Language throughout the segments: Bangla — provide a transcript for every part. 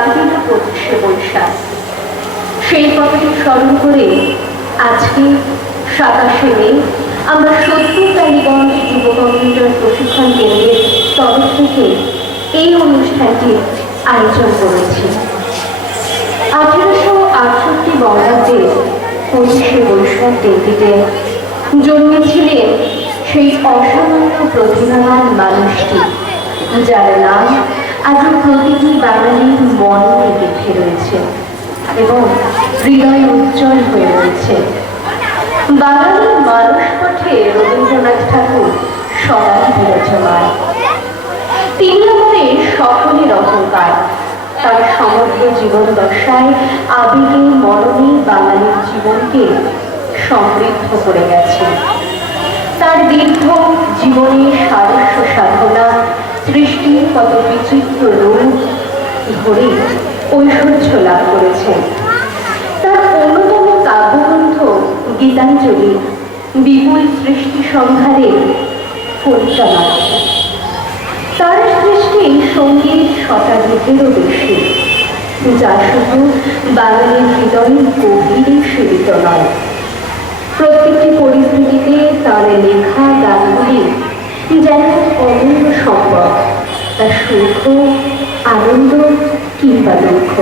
আজকের 25শে বৈশাখ। সেই কথাটি স্মরণ করে আজকে 27শে মে আমরা 70 টালিগঞ্জ যুব কম্পিউটার প্রশিক্ষণ কেন্দ্রের তরফ থেকে এই অনুষ্ঠানটির আয়োজন করেছি। 1868 বঙ্গাব্দে 25শে বৈশাখ দিনটিতে জন্মেছিলেন সেই অসামান্য প্রতিভাবান মানুষটি, যার নাম আজ প্রতিটি বাঙালির মনে গেঁথে রয়েছে এবং হৃদয় উজ্জ্বল হয়ে রয়েছে। বাঙালির মানুষ পথে রবীন্দ্রনাথ ঠাকুর সদাই বিরাজমান। তিনি আমাদের সকলের অহংকার। তার সমগ্র জীবন দশায় আবেগে মননে বাঙালির জীবনকে সমৃদ্ধ করে গেছে। তার দীর্ঘ জীবনের সারস্য সাধনা সৃষ্টির কত বিচিত্র রূপ ধরে ঐশ্বর্য লাভ করেছেন। তার অন্যতম কাব্যগ্রন্থ গীতাঞ্জলি বিপুল সৃষ্টি সংহারে কবিতা মাত্র। তার সৃষ্টি সঙ্গীত শতাধিকেরও বেশি, যা শুধু বাঙালির হৃদয়ের গভীরে সীমিত নয়। প্রত্যেকটি পরিস্থিতিতে তার লেখা গানগুলি যেন অমূল্য সম্পদ, তার সুখ, আনন্দ কিংবা দুঃখ।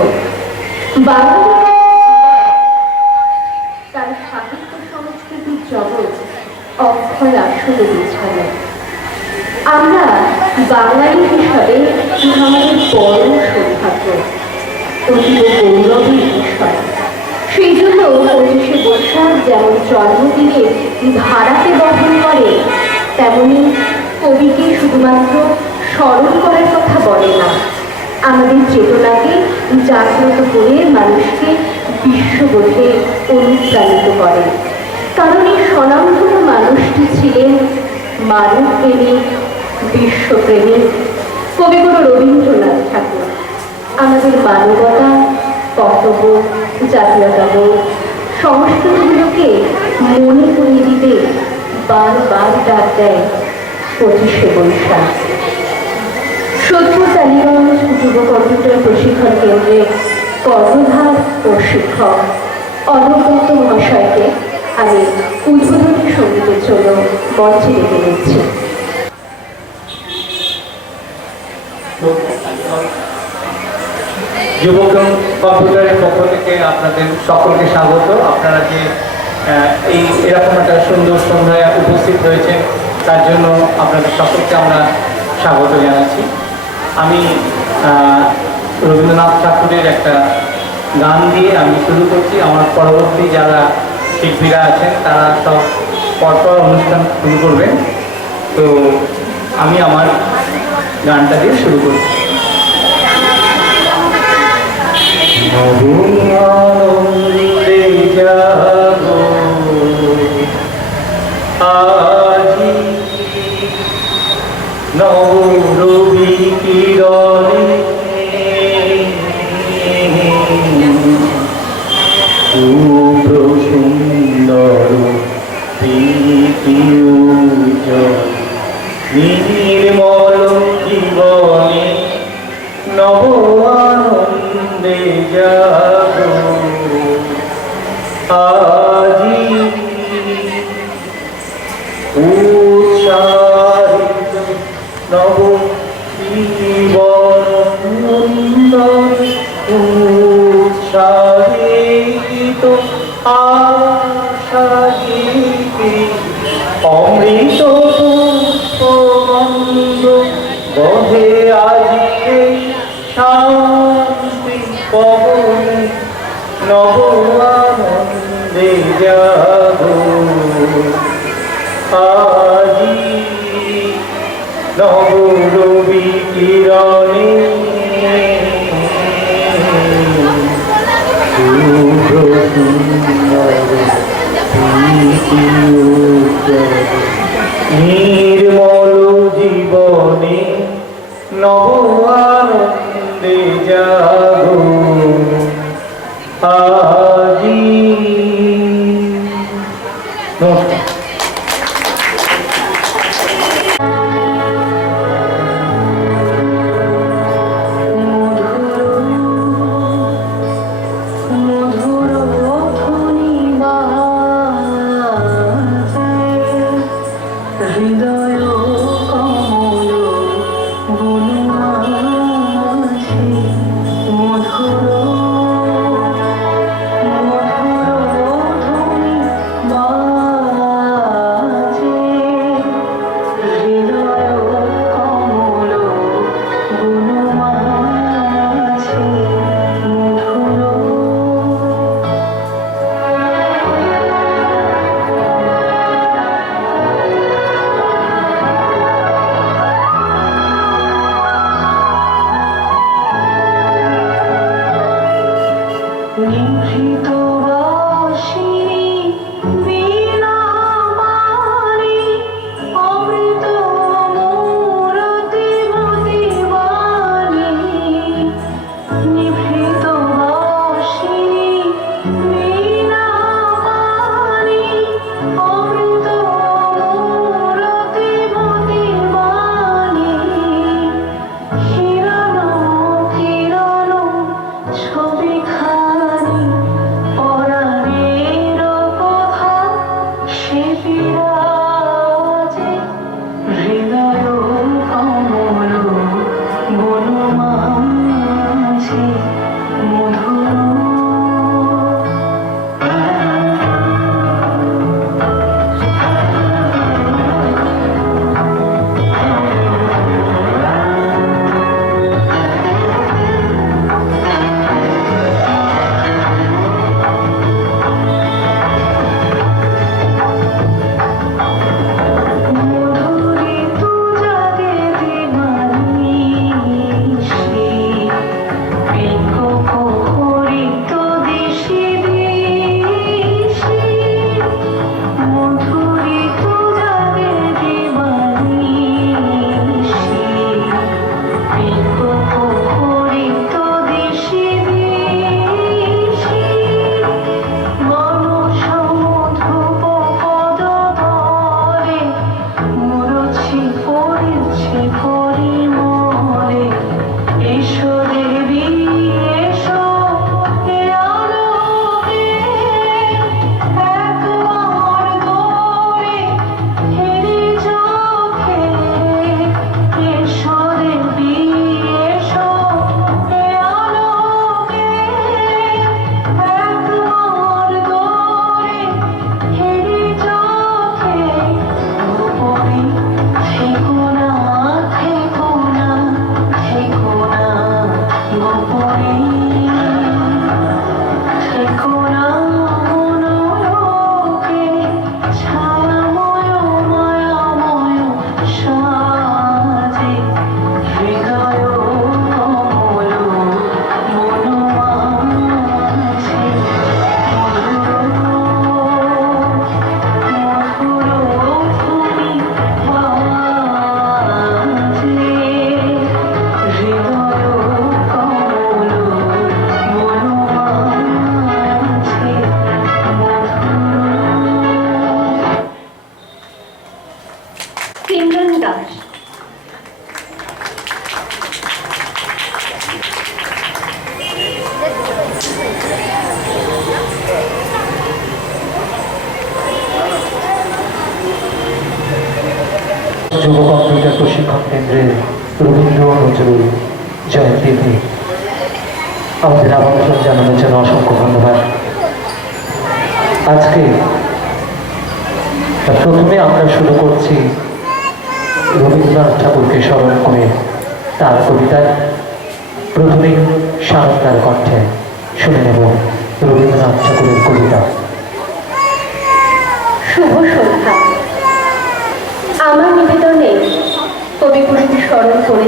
বাঙালি তার সাহিত্য সংস্কৃতির জগৎ অক্ষয় আসলে বিছানো। আমরা বাঙালি হিসাবে আমাদের বড় সৌভাগ্য, অতীব গৌরবের বিষয়। সেই জন্য 25শে বৈশাখ যেমন জন্মদিনের ধারাকে বহন করে, তেমনি কবিকে শুধুমাত্র স্মরণ করার কথা বলে না, আমাদের চেতনাকে জাগ্রত করে মানুষকে বিশ্ববোধে অনুপ্রাণিত করে। কারণ এই স্বনামধন্য মানুষটি ছিলেন মানবপ্রেমিক, বিশ্বপ্রেমিক কবিগুরু রবীন্দ্রনাথ ঠাকুর। আমাদের মানবতা, কর্তব্য, জাতীয়তাবোধ, সংস্কৃতিগুলোকে মনে করিয়ে দিতে বারবার ডাক দেয় 25শে বৈশাখ। 70 টালিগঞ্জ যুব কম্পিউটার প্রশিক্ষণ কেন্দ্রের কর্ণধার ও শিক্ষক অধর দত্ত মহাশয়কে আমি উদ্বোধনী সঙ্গীতের জন্য মঞ্চে ডেকে নিচ্ছি। যুব কম্পিউটারের পক্ষ থেকে আপনাদের সকলকে স্বাগত। আপনারা যে এরকম একটা সুন্দর সন্ধ্যায় উপস্থিত হয়েছেন, তার জন্য আপনাদের সকলকে আমরা স্বাগত জানাচ্ছি। আমি রবীন্দ্রনাথ ঠাকুরের একটা গান দিয়ে আমি শুরু করছি। আমার পরবর্তী যারা শিল্পীরা আছেন তারা সব পরপর অনুষ্ঠান শুরু করবেন। তো আমি আমার গানটা দিয়ে শুরু করছি। আনন্দে জাগো আজি নবরবি কিরণে শুভ্র সুন্দর প্রীতি উজ্জ্বল নির্মল জীবনে নব আনন্দে জাগো আজি উৎসাহিত নব জীবন উৎসাহিত আশাহিতে অমৃত পুষ্পগন্ধ বহে আজিকে শান্তি পবনে নব আনন্দে জাগো আজি নবরবি কিরণে শুভ্র সুন্দর প্রীতি উজ্জ্বল নির্মল জীবনে নব আনন্দে জাগো আজি। নমস্কার। কেন্দ্রের রবীন্দ্র নজরুল জয়ন্তীতে আমাদের আমন্ত্রণ জানানোর জন্য অসংখ্য ধন্যবাদ। আজকে প্রথমে আমরা শুরু করছি রবীন্দ্রনাথ ঠাকুরকে স্মরণ করে তার কবিতা। প্রথমে সারদার কণ্ঠে শুনে নেব রবীন্দ্রনাথ ঠাকুরের কবিতা। শুভ সন্ধ্যা। আমার নিবেদনে কবিগুরুকে স্মরণ করে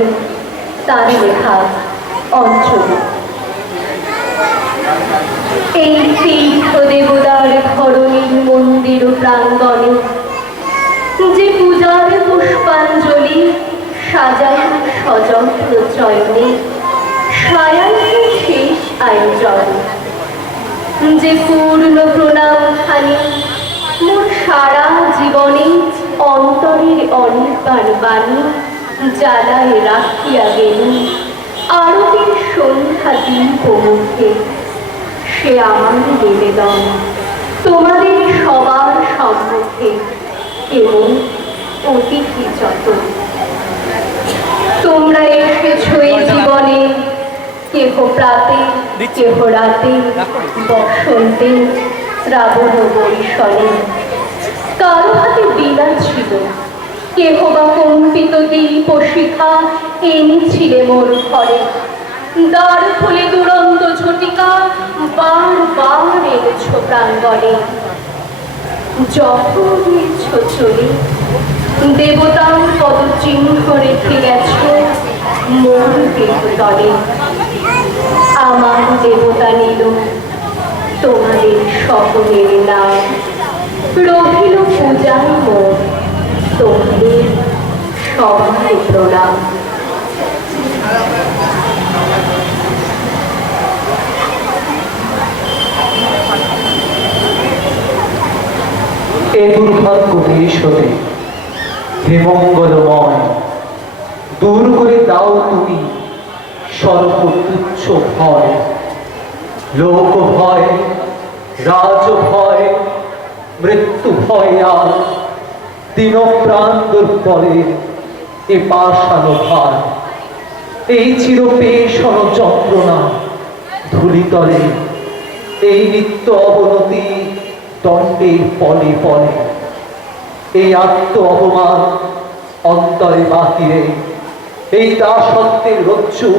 তার লেখা অঞ্চল। এই তীর্থ দেবতার ধরণীর মন্দির প্রাঙ্গণে যে পূজার পুষ্পাঞ্জলি সাজায় সযত্ন চয়নে সায়ান শেষ আয়োজন, যে পূর্ণ প্রণাম খানি মোর সারা জীবনে অন্তরের অনির্বাণ বাণী জ্বালায় রাখিয়া গেল আরতির সন্ধ্যা দীপ মুখে। সে আমার নিবেদন তোমাদের সবার সম্মুখে এবং অতিথি যত তোমরা এসেছ এই জীবনে, কেহ প্রাতে কেহ রাতে, বসন্তে শ্রাবণ বৈশনে। কারো হাতে বীণা ছিল, কেহ বা কম্পিত দীপ শিখা এনেছিলে মোর ঘরে। দ্বার খুলে দুরন্ত ঝটিকা বার বার এনেছ প্রাঙ্গণে। যখন গিয়েছ চলে দেবতার পদচিহ্ন রেখে গেছ মোর দেবতলে। আমার দেবতা নিল তোমাদের সকলের নাম, রহিল পূজার মোর তোমাদের সবাই প্রণাম। এ দুর্ভাগ্য দেশ হতে হে মঙ্গলময়, দূর করে দাও তুমি সর্বতুচ্ছ ভয়। লোক ভয়, রাজ ভয়, মৃত্যু ভয় আর দিন প্রাণ দুর্বলের এ পাষাণ ভার। এই চিরপেশন যন্ত্রণা ধূলিতলে, এই নিত্য অবনতি দণ্ডের পলে পলে। এই আত্ম অপমান অন্তরে বাহিরে, এই দাসত্বের রজ্জু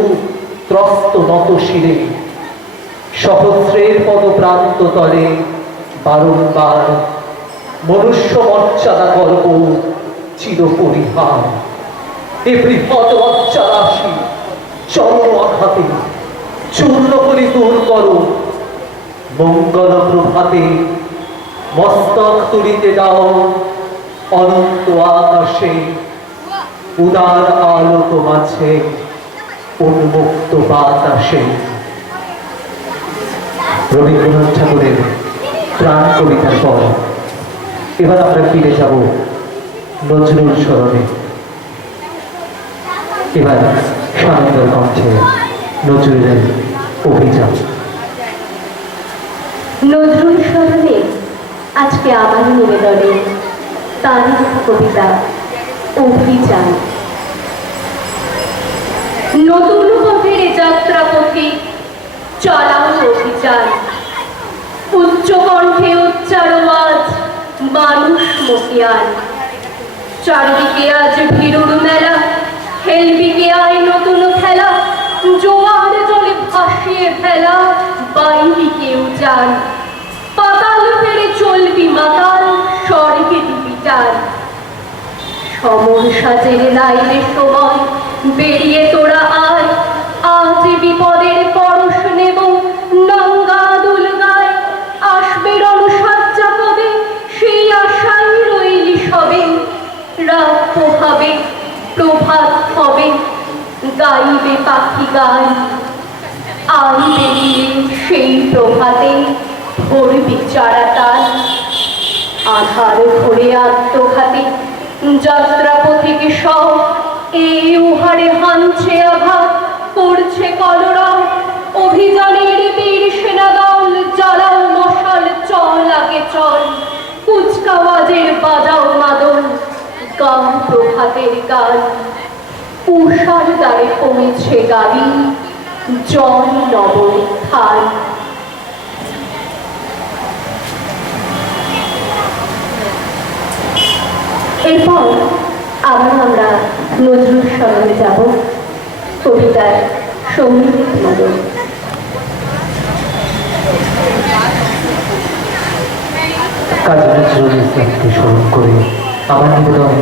ত্রস্ত নত শিরে। সহস্রের পদপ্রান্ত তলে বারংবার মনুষ্য মর্যাদা গল্প চিরপরিহার। এ বৃহৎ লজ্জা রাশি চরম আঘাতে চূর্ণ করে দূর করো। মঙ্গল প্রভাতে মস্তক তুলিতে দাও অনন্ত আকাশে, উদার আলোক মাঝে উন্মুক্ত বাতাসে। রবীন্দ্রনাথ ঠাকুরের প্রাণ কবিতার পর এবার আমরা ফিরে যাব নজরুল স্মরণে। এবার সানন্দের কণ্ঠে নজরুলের অভিযান। নজরুল স্মরণে আজকে আমার নিবেদনে তার কবিতা অভিযান। নতুন পথের যাত্রা পথে চলাও অভিযান, উচ্চ কণ্ঠে উচ্চারণ আজ মানুষ মতিয়ান। চারিদিকে আজ ভিড়ুর মেলা, খেলবিকে আয় নতুন খেলা, জোয়ার জলে ভাসিয়ে ফেলা বাইরে কেউ যান। পাতাল ফেরে চলবি মাতাল, স্বর্গে দিবি টান। সমর সাজের নাইলে সময় বেরিয়ে তোরা আয়, আজ বিপদের পরশ নেব নঙ্গা দুলগায়। আসবে রণসজ্জা কবে সেই আশাই রইলি সবে। রাত পোহাবে প্রভাত হবে গাইবে পাখি গান। আই বেরিয়ে সেই প্রভাতে ভরবি চারাতাল। আধার ভরে আত্মঘাতী যাত্রা পথিকে সব এই উহারে হানছে আঘাত, করছে কলরব। অভিযানের বীর সেনাদল জ্বালাও মশাল, চল আগে চল। কুচকাওয়াজের বাজাও মাদল, গান প্রভাতের গান। উষার দ্বারে পৌঁছে গাড়ি জল নবোত্থান। এরপর আবার আমরা নজরুল স্মরণে যাব কবিতার সঙ্গীত মদন। কাজী নজরুল ইসলামকে স্মরণ করে আমার নিবেদন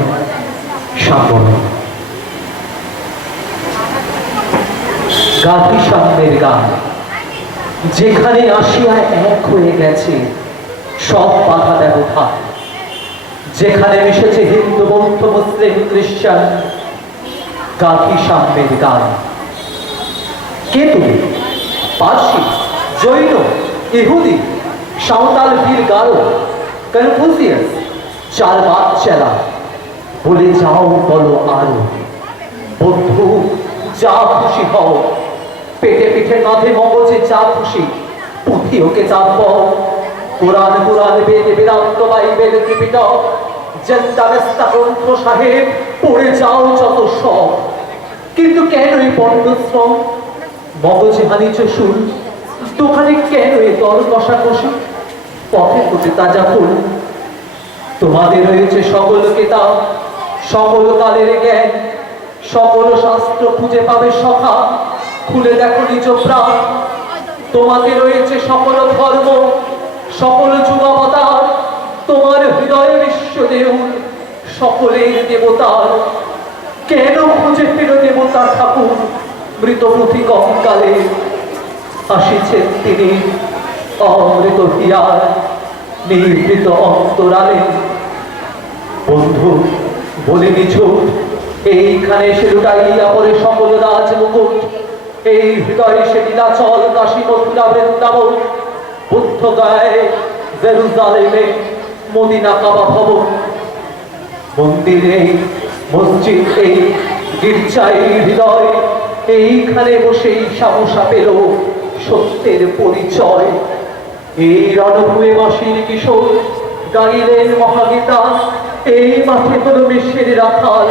সাম্বন। গাঁথি সাম্যের গান, যেখানে আসিয়া এক হয়ে গেছে সব বাধা ব্যবধান, যেখানে মিশেছে হিন্দু বৌদ্ধ মুসলিম খ্রিস্টান, গাঁথি সাম্যের গান। কে তুমি? পার্সি, জৈন, ইহুদি, সাঁওতাল, বীর গারো, কনফুসিয়াস, চার বাচ্চারা, বলে যাও বলো আরো। বন্ধু, যা খুশি হও, পেটে পিঠে কাঁধে মগজে যা খুশি, পুঁথি ওকে চাপ। কোরআন কোরআন বেদে বেদান্ত বাইবেল ত্রিপিটক, জেন্দাবেস্তা গ্রন্থ সাহেব পড়ে যাও যত সব। কিন্তু কেন এই পণ্ডশ্রম? মগজে হানিচ সুর, দোকানে কেন এ দর কষাকষি? পথে পথে তাজা ফুল। তোমাদের রয়েছে সকল কেতাব, সকল কালের জ্ঞান, সকল শাস্ত্র খুঁজে পাবে সখা, খুলে দেখো নিজ প্রাণ। তোমাকে রয়েছে সকল ধর্ম, সকল যুগাবতার, তোমার হৃদয়ে বিশ্ব দেউল, সকলের দেবতার। কেন খুঁজে ফেরো দেবতা ঠাকুর মৃত পুঁথি কঙ্কালে? আসিছেন তিনি অমৃত হিয়ার নিভৃত অন্তরালে। বন্ধু, বলে নিছুট, এইখানে সে লুটাইয়া পড়ে সকল রাজ মুকুট। এই হৃদয়ে সে নীলাচল, কাশী, মথুরা, বৃন্দাবন, বুদ্ধ গায়ে, জেরুজালেমে, মদিনা, কাবা ভবন। মন্দিরে, মসজিদ, এই গির্জায় হৃদয়, এইখানে বসেই সাহসা পেল সত্যের পরিচয়। এই রণভূমে বাসির কিশোর গাইলেন মহাগীতা, এই মাঠে হলো মেষের রাখাল,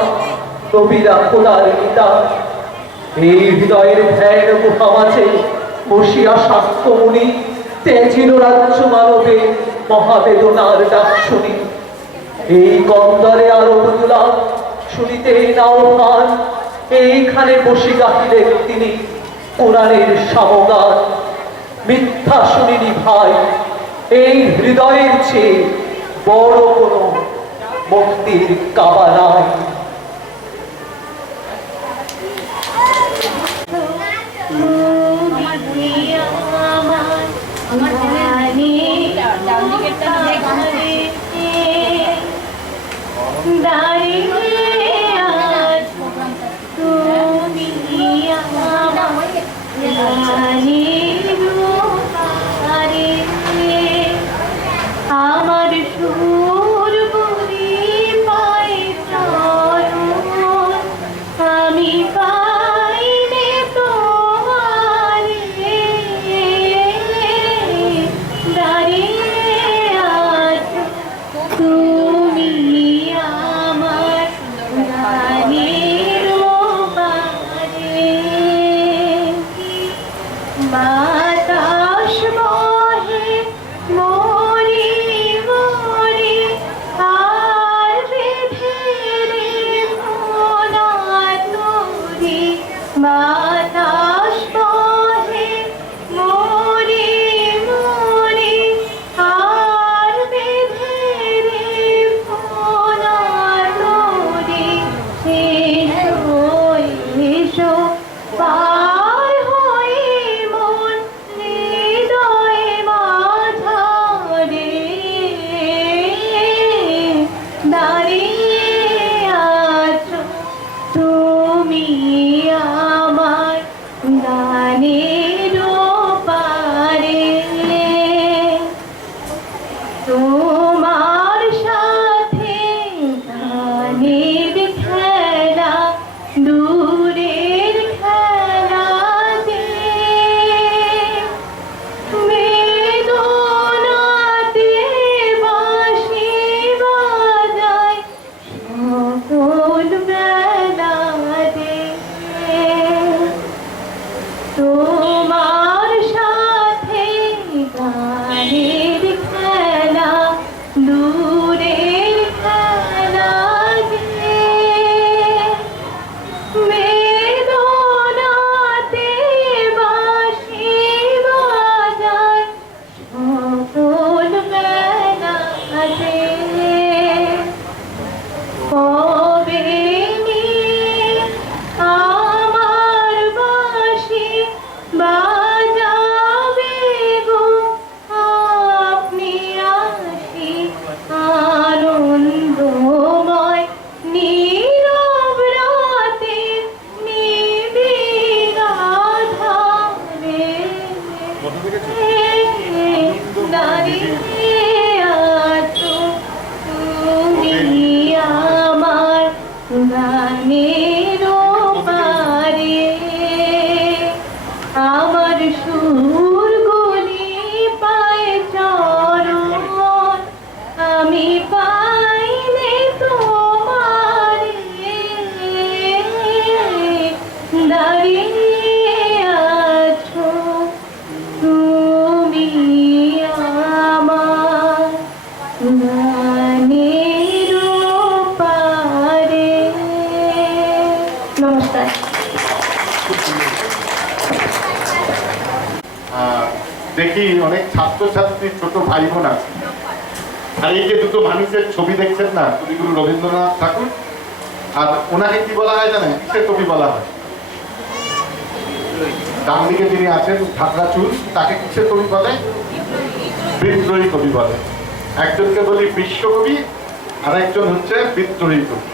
নবীরা খোলার গীতা। এই হৃদয়ের ধ্যান গুহা মাঝে বসিয়া শাস্ত্র মুনি, তেজিল রাজ্য মানবে মহাবেদনার ডাক শুনি। এই কন্দরে আরো দুলা শুনিতে নাও গান, এইখানে বসে গাহিলেন তিনি কোরআনের সামগান। মিথ্যা শুনিনি ভাই, এই হৃদয়ের চেয়ে বড় কোনো মুক্তির কাবা নাই। আমার সুর বলি পাই চরণ, আমি পাইলে তোমারে, দাঁড়িয়ে আছো তুমি আমার গানের বারে। বাতাস বহে মরি মরি, আর বেঁধে মোরা তরি। বাতাস বহে মরি মরি, আর বেঁধে মোরা তরি। এসো এসো পার হয়ে মন সুর গুলি পায় চরণ, আমি পাইলে তোমারে, দাঁড়িয়ে আছো তুমি আমার গানের পারে। নমস্কার। দেখি অনেক ছাত্রছাত্রী, ছোট ভাই বোন আছে, আর এই যে দুটো মানুষের ছবি দেখছেন না, কবিগুরু রবীন্দ্রনাথ ঠাকুর, আর ওনাকে কি বলা হয় জানেন? কিসের কবি বলা হয়? ডান দিকে যিনি আছেন ঢাকরা চুল, তাকে কিসের কবি বলে? বিদ্রোহী কবি বলে। একজনকে বলি বিশ্বকবি, আর একজন হচ্ছে বিদ্রোহী কবি।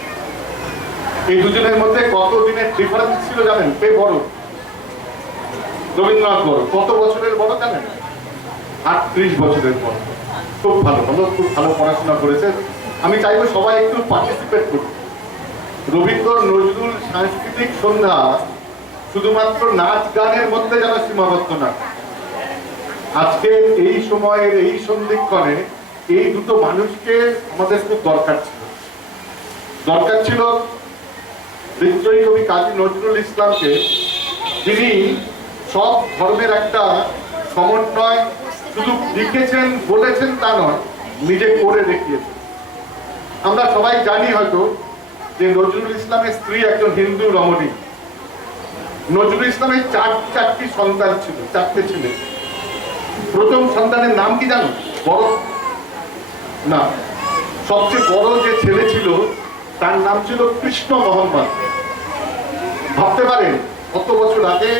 এই দুজনের মধ্যে কত দিনের ডিফারেন্স ছিল জানেন? কে বড়? রবীন্দ্রনাথ বড়। কত বছরের বড় জানেন? 38 বছরের বড়। খুব ভালো খুব ভালো পড়াশোনা করেছে। আমি চাইবো সবাই একটু পার্টিসিপেট করুন। রবীন্দ্র নজরুল সাংস্কৃতিক সন্ধ্যা শুধুমাত্র নাচ গানের মধ্যে যেন সীমাবদ্ধ না। আজকে এই সময়ের এই সন্ধিক্ষণে এই দুটো মানুষকে আমাদের খুব দরকার ছিল। বিদ্রোহী কবি কাজী নজরুল ইসলামকে, যিনি সব ধর্মের একটা সমন্বয় শুধু লিখেছেন বলেছেন তা নয়, নিজে করে দেখিয়েছেন। আমরা সবাই জানি হয়তো যে নজরুল ইসলামের স্ত্রী একজন হিন্দু রমণী। নজরুল ইসলামের চারটি সন্তান ছিল, 4টে ছেলে। প্রথম সন্তানের নাম কি জানো? বড় না, সবচেয়ে বড় যে ছেলে ছিল তার নাম ছিল কৃষ্ণ মোহাম্মদ। ভাবতে পারেন কত বছর আগে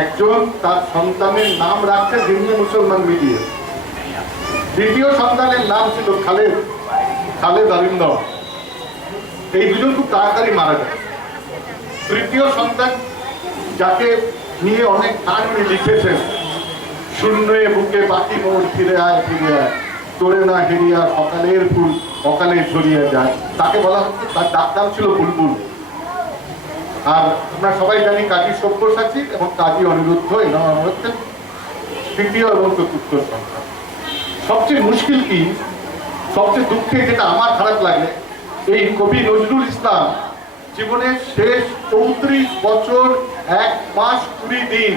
একজন তার সন্তানের নাম রাখছে হিন্দু মুসলমান মিলিয়ে। দ্বিতীয় সন্তানের নাম ছিল খালেদ অরিন্দম। এই দুজন খুব তাড়াতাড়ি মারা যায়। তৃতীয় সন্তান, যাকে নিয়ে অনেক গান উনি লিখেছেন, শূন্য বুকে বাকি মোর ফিরে আয় তোরে না হেরিয়া সকালের ফুল অকালে ঝরিয়ে যায়, তাকে বলা হচ্ছে, তার ডাক নাম ছিল বুলবুল। আর আমরা সবাই জানি কাজী সব্যসাচী এবং কাজী অনিরুদ্ধ, এনারা হচ্ছেন তৃতীয় এবং চতুর্থ সন্তান। সবচেয়ে মুশকিল কি, সবচেয়ে দুঃখে যেটা আমার খারাপ লাগে, এই কবি নজরুল ইসলাম জীবনের শেষ 34 বছর 1 মাস 20 দিন,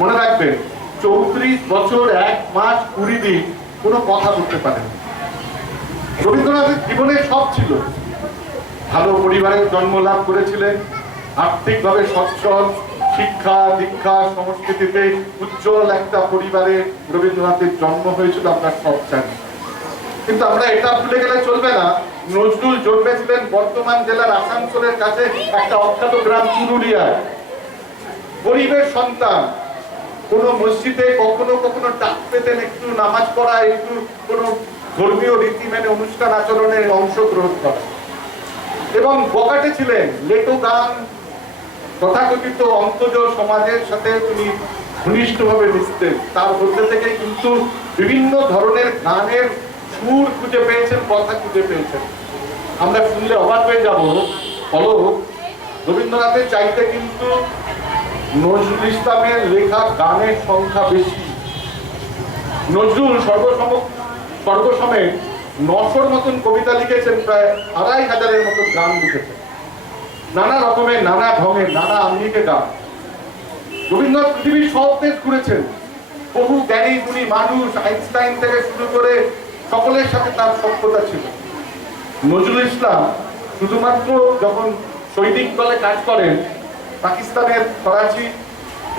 মনে রাখবেন 34 বছর 1 মাস 20 দিন কোনো কথা বলতে পারেন। রবীন্দ্রনাথের জীবনে সব ছিল। ভালো পরিবারে জন্ম লাভ করেছিলেন, আর্থিকভাবে সচ্ছল, শিক্ষা দীক্ষা সংস্কৃতিতে উজ্জ্বল একটা পরিবারে রবীন্দ্রনাথের জন্ম হয়েছিল, আমরা সব জানি। কিন্তু আমরা এটা ভুলে গেলে চলবে না, নজরুল জন্মেছিলেন বর্ধমান জেলার আসানসোলের কাছে একটা অখ্যাত গ্রাম চুরুলিয়ায়। গরিবের সন্তান, কোন মসজিদে কখনো কখনো ডাক পেতেন একটু নামাজ পড়া, একটু কোন ধর্মীয় রীতি মেনে অনুষ্ঠান আচরণে অংশগ্রহণ করা, এবং বকাটে ছিলেন। লেটো গান, তথাকথিত অন্তজ সমাজের সাথে তিনি ঘনিষ্ঠভাবে মিশতেন। তার মধ্যে থেকে কিন্তু বিভিন্ন ধরনের গানের সুর খুঁজে পেয়েছেন, কথা খুঁজে পেয়েছেন। আমরা শুনলে অবাক হয়ে যাব, ফলো রবীন্দ্রনাথের চাইতে কিন্তু নজরুল ইসলামের লেখা গানের সংখ্যা বেশি। নজরুল সর্বসময় 900-র মতন কবিতা লিখেছেন, প্রায় 2500-এর মতো গান লিখেছেন, নানা রকমের, নানা ঢঙের, নানা আঙ্গিকে গান। রবীন্দ্রনাথ পৃথিবীর সব দেশ ঘুরেছেন, বহু জ্ঞানী গুণী মানুষ, আইনস্টাইন থেকে শুরু করে সকলের সাথে তার সখ্যতা ছিল। নজরুল ইসলাম শুধুমাত্র যখন সৈনিক দলে কাজ করেন পাকিস্তানের করাচি,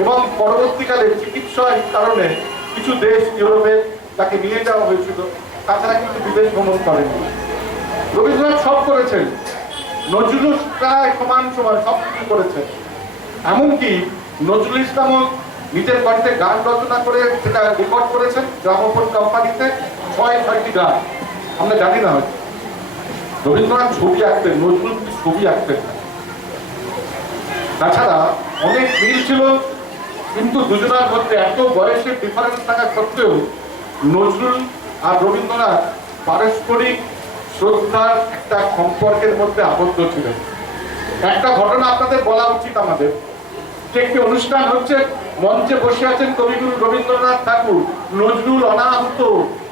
এবং পরবর্তীকালে চিকিৎসার কারণে কিছু দেশ ইউরোপে তাকে নিয়ে যাওয়া হয়েছিল, তাছাড়া কিন্তু বিদেশ ভ্রমণ করেননি। রবীন্দ্রনাথ সব করেছেন, নজরুল প্রায় সমান সব কিছু করেছেন। এমনকি নজরুল ইসলামও নিজের কণ্ঠে গান রচনা করে সেটা রেকর্ড করেছেন গ্রামোফোন কোম্পানিতে, 6টি গান। আমরা জানি না হয়তো। রবীন্দ্রনাথ ছবি আঁকতেন, নজরুল ছবি আঁকতেন। তাছাড়া অনেক মিল ছিল, কিন্তু দুজনের মধ্যে এত বয়সের ডিফারেন্স থাকা সত্ত্বেও নজরুল আর রবীন্দ্রনাথ পারস্পরিক শ্রদ্ধার একটা সম্পর্কের মধ্যে আবদ্ধ ছিলেন। একটা ঘটনা আপনাদের বলা উচিত আমাদের, যে একটি অনুষ্ঠান হচ্ছে মঞ্চে বসে আছেন কবিগুরু রবীন্দ্রনাথ ঠাকুর, নজরুল অনাহুত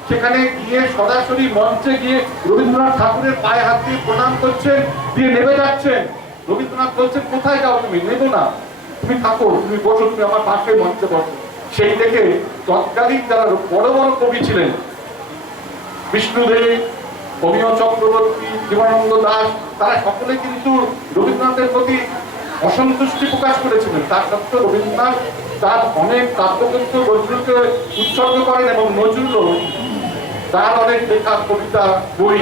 সেখানে গিয়ে সরাসরি মঞ্চে গিয়ে রবীন্দ্রনাথ ঠাকুরের পায়ে হাত দিয়ে প্রণাম করছেন, দিয়ে নেমে যাচ্ছেন। রবীন্দ্রনাথ বলছেন, কোথায় যাও তুমি? নেবো না, তুমি থাকো, তুমি বসো, তুমি আমার পাশে মঞ্চে বসো। সেই থেকে তৎকালীন যারা বড় বড় কবি ছিলেন, বিষ্ণুদেব, অমিয় চক্রবর্তী, জীবনানন্দ দাশ, তারা সকলে কিন্তু রবীন্দ্রনাথের প্রতি অসন্তুষ্টি প্রকাশ করেছিলেন। তার সত্ত্বেও রবীন্দ্রনাথ তার অনেক কাব্যগ্রন্থ নজরুলকে উৎসর্গ করেন এবং নজরুলও তার অনেক লেখা কবিতা বই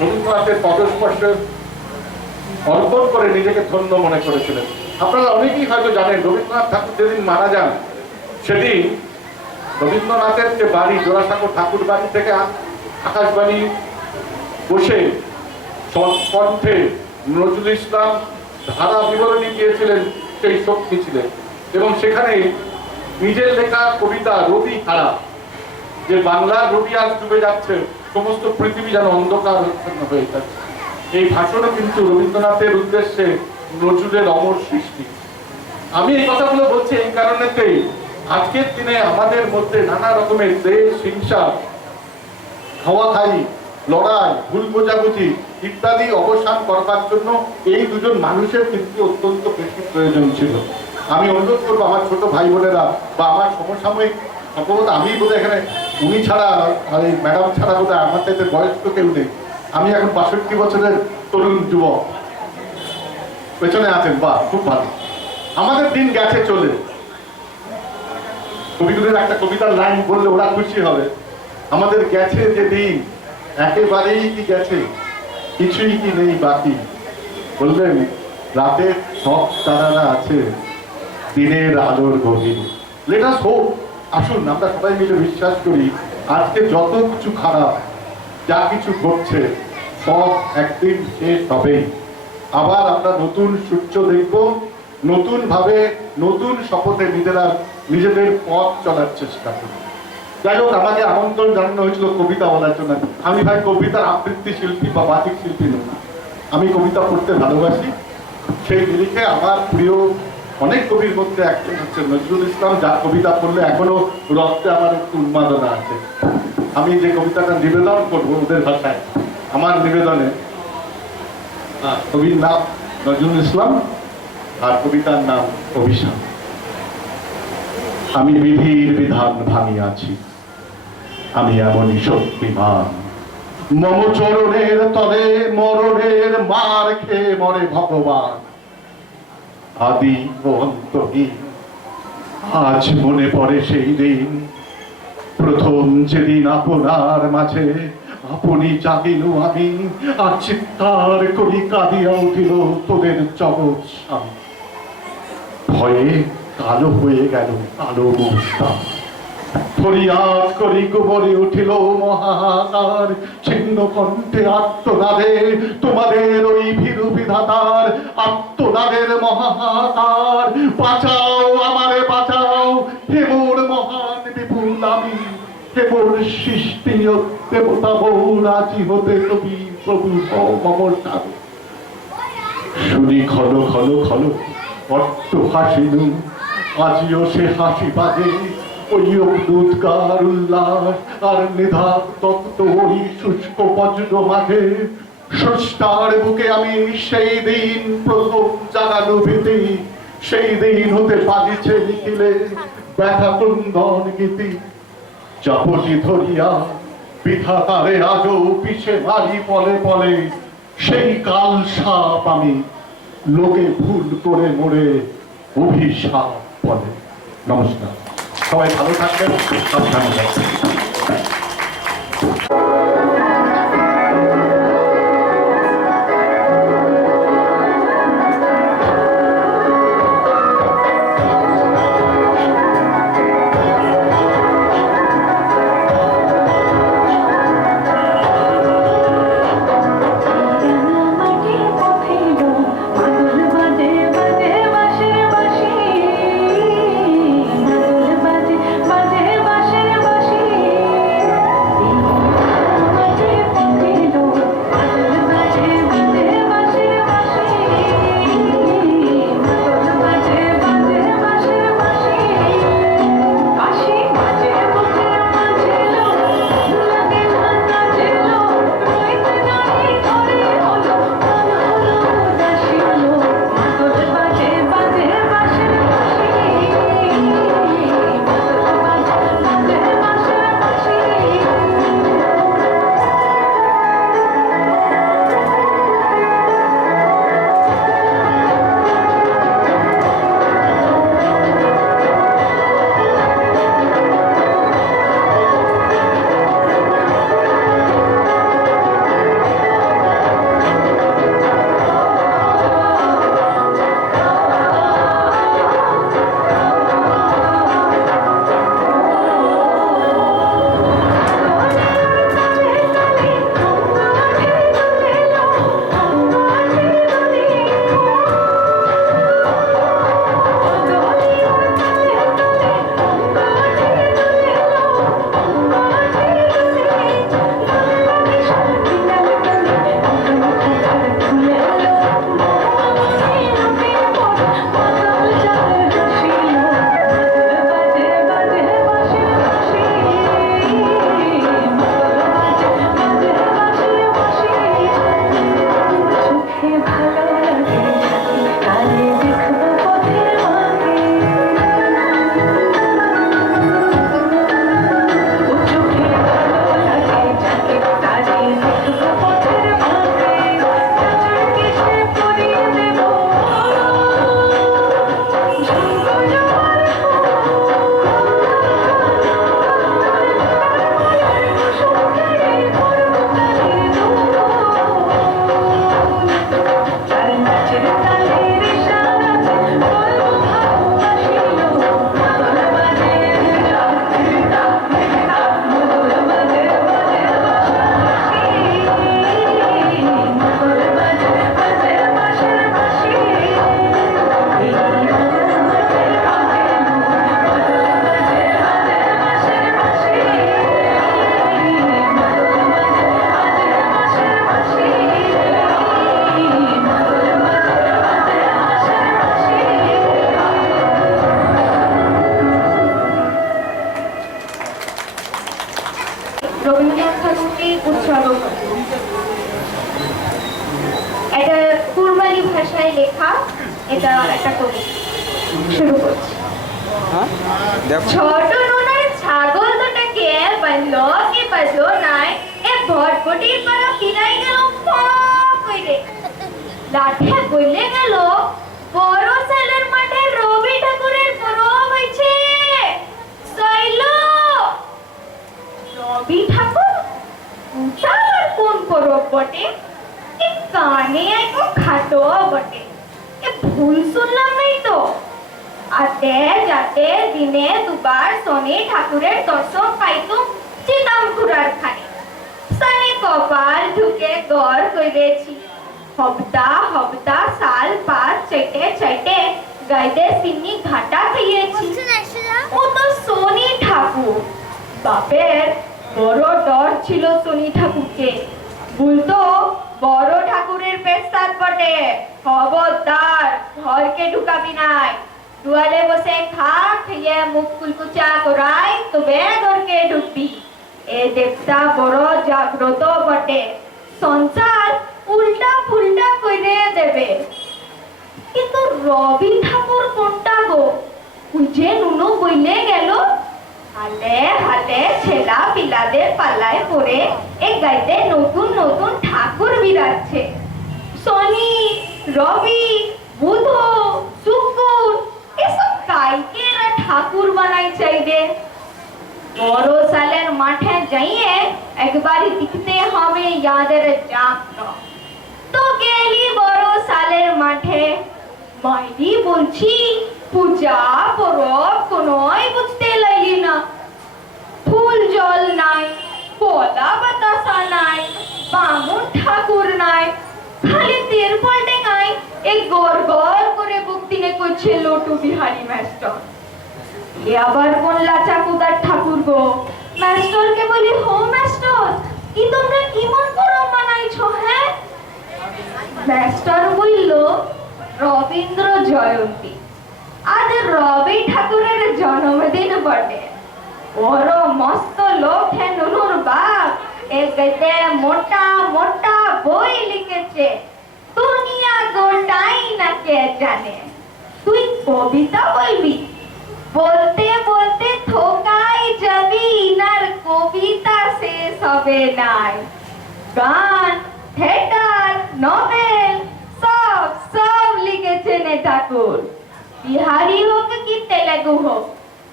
রবীন্দ্রনাথের পদস্পর্শে অর্পণ করে নিজেকে ধন্য মনে করেছিলেন। আপনারা অনেকেই হয়তো জানেন, রবীন্দ্রনাথ ঠাকুর যেদিন মারা যান সেদিন রবীন্দ্রনাথের যে বাড়ি জোড়াসাঁকো ঠাকুর বাড়ি থেকে আকাশবাণী বসে কণ্ঠে নজরুল ইসলাম ধারা বিবরণী দিয়েছিলেন, সেই শক্তি ছিলেন। এবং সেখানে নিজের লেখা কবিতা রবি হারা, যে বাংলার রবি আজ ডুবে যাচ্ছে, সমস্ত পৃথিবী যেন অন্ধকার হয়ে যাচ্ছে, এই ভাষণও কিন্তু রবীন্দ্রনাথের উদ্দেশ্যে নজরুলের অমর সৃষ্টি। আমি এই কথাগুলো বলছি এই কারণেতেই, আজকের দিনে আমাদের মধ্যে নানা রকমের দেশ হিংসা, খাওয়াখাই, লড়াই, ভুল বোঝাবুঝি ইত্যাদি অবসান করবার জন্য এই দুজন মানুষের কিন্তু অত্যন্ত বেশি প্রয়োজন ছিল। আমি অনুরোধ করবো আমার ছোট ভাই বোনেরা বা আমার সমসাময়িক, সম্ভবত আমি বোধহয় এখানে, উনি ছাড়া আর এই ম্যাডাম ছাড়া বোধহয় আমার চাইতে বয়স্ক কেউ নেই। আমি এখন ৬২ বছরের তরুণ যুবক, পেছনে আছেন, বা খুব ভালো। আমাদের দিন গেছে চলে। কবিগুরুর একটা কবিতার লাইন বললে ওরা খুশি হবে, আমাদের গেছে যে দিন একেবারেই কি গেছে, কিছুই কি নেই বাকি। বললেন, রাতের সব তারারা আছে দিনের আলোর গভীর। লেট আস হোপ, আসুন আমরা সবাই মিলে বিশ্বাস করি আজকে যত কিছু খারাপ, যা কিছু ঘটছে, সব একদিন শেষ হবেই। আবার আমরা নতুন সূর্য দেখব, নতুন ভাবে নতুন শপথে নিজেদের পথ চলার চেষ্টা করব। যাই হোক, আমাকে আমন্ত্রণ জানানো হয়েছিল কবিতা বলার জন্য। আমি ভাই কবিতার আবৃত্তি শিল্পী বা বাচিক শিল্পী নই, আমি কবিতা পড়তে ভালোবাসি। সেই নিরিখে আমার প্রিয় অনেক কবির মধ্যে একজন হচ্ছে নজরুল ইসলাম, যার কবিতা পড়লে এখনো রক্তে আমার একটু উন্মাদনা আছে। আমি যে কবিতাটা নিবেদন করবো ওদের ভাষায়, আমার নিবেদনে, কবির নাম নজরুল ইসলাম আর কবিতার নাম অভিশাপ। আমি বিধির বিধান ভাঙিয়াছি, আমি এমনই শক্তিমান, মম চরণের তলে মরণের মার খেয়ে মরে ভগবান। আদি ও অন্তহীন, আজ মনে পড়ে সেই দিন, প্রথম যেদিন আপনার মাঝে আপনি জাগিল আমি, আর চিৎকার করি কাঁদিয়া উঠিল তোদের জগৎ স্বামী। ভয়ে কালো হয়ে গেল কালো মুখটা, ফরিয়াদ করি গোবরে উঠিল মহাকার, ছিন্ন কণ্ঠে আত্মনাদে তোমাদের ওই ভীরু বিধাতার আত্মনাদের মহাকার। বাঁচাও আমারে বাঁচাও, হে মোর মহান বিপুল আমি, হে মোর সৃষ্টি দেবতা বহু রাজি হতে কবি প্রভু মমতার। শুনি খল খল খল অট্ট হাসিনু, আজিও সে হাসি বাজে, ওই উদ্গার উল্লাস আর নিধাক তত্ত্ব ওই শুষ্ক বজ্র মাঝে। স্রষ্টার বুকে আমি সেই দিন প্রথম জাগানো ভীতি, সেই দিন হতে বাজিছে নিখিলে ব্যথা ক্রন্দন গীতি। চাপটি ধরিয়া বিধাতারে আজও পিছে মারি পলে পলে, সেই কাল সাপ আমি লোকে ভুল করে মোড়ে অভিশাপ বলে। নমস্কার, সবাই ভালো থাকবেন, সাবধানে থাকবেন। বাজে বাঁশের বাঁশি, ভাষায় লেখা এটা একটা কবিতা। শুরু করছি। ছোট নুনার ছাগল দুটাকে বললো কি বললো নাই, এ ভটভটির পাড়া ফিরাই গেল কইরে। লাঠে বলে গেল বড় সালের মাঠে রবি ঠাকুরের পরব হয়েছে। রবি ঠাকুর আর কোন পরব বটে? এ কানে একটু খাটো বটে, এ ভুল শুনলাম নাই তো? আতে যাতে দিনে দুবার শনি ঠাকুরের দর্শন পাইতুম চিতাম ঘুরার খানে। সানে কপাল ঢুকে গড় কইরেছি, হপ্তা হপ্তা সাল পাঁচ চেটে চেটে গাইতে সিন্নি ঘাটা খাইয়েছি। ও তো শনি ঠাকুর, বাপের বড় ডর ছিল শনি ঠাকুরকে। বলতো বড় ঠাকুরের পেশাদ বটে, খবরদার ঘরকে ঢুকাবি নাই। দুয়ারে বসে খা খেয়ে মুখ কুলকুচা করাই তবে ঘরকে ঢুকবি। এ দেবতা বড় জাগ্রত বটে, সংসার উল্টা ফুলটা করে দেবে। কিন্তু রবি ঠাকুর কোনটা গো? বুঝে নুনু বইলে গেল। হালে হালে ছেলা পিলাদের পাল্লায় পড়ে এ গাইতে নতুন নতুন ঠাকুর বিরাচ্ছে। শনি, রবি, বুধ, শুক্র এসব কাইকে এরা ঠাকুর বানাই চাইবে? বড় সালের মাঠে যাইয়ে একবারই দেখতে হবে ইয়াদের জাগ্র। তো গেলি বড় সালের মাঠে, মাইরি বলছি পূজা পরব কোনই বুঝতে লাগলি না। ফুল জল নাই, কলা বাতাসা নাই, বামুন ঠাকুর নাই, খালি তিরপল টেঙাই এ গড় গড় করে বক্তিনে করছে লটু বিহারী মাস্টার। এ আবার কোন লাচা কুদার ঠাকুর গো? মাস্টারকে বলি, হো মাস্টার কি তোমরা কেমন পরব বানাইছো? হ্যাঁ, মাস্টার বলল রবীন্দ্র জয়ন্তী, আজ রবি ঠাকুরের জন্মদিন বটে। বড় মস্ত লোক হে নুনুর বাপ, এ গেতে মোটা মোটা বই লিখেছে, দুনিয়া গোটাই না কে জানে। তুই কবিতা বলবি? বলতে বলতে থোকাই যাবি, ইনার কবিতা শেষ হবে নাই। গান, থিয়েটার, নভেল সব সব লিখেছেন এ ঠাকুর। বিহারি হোক কি তেলেগু হোক,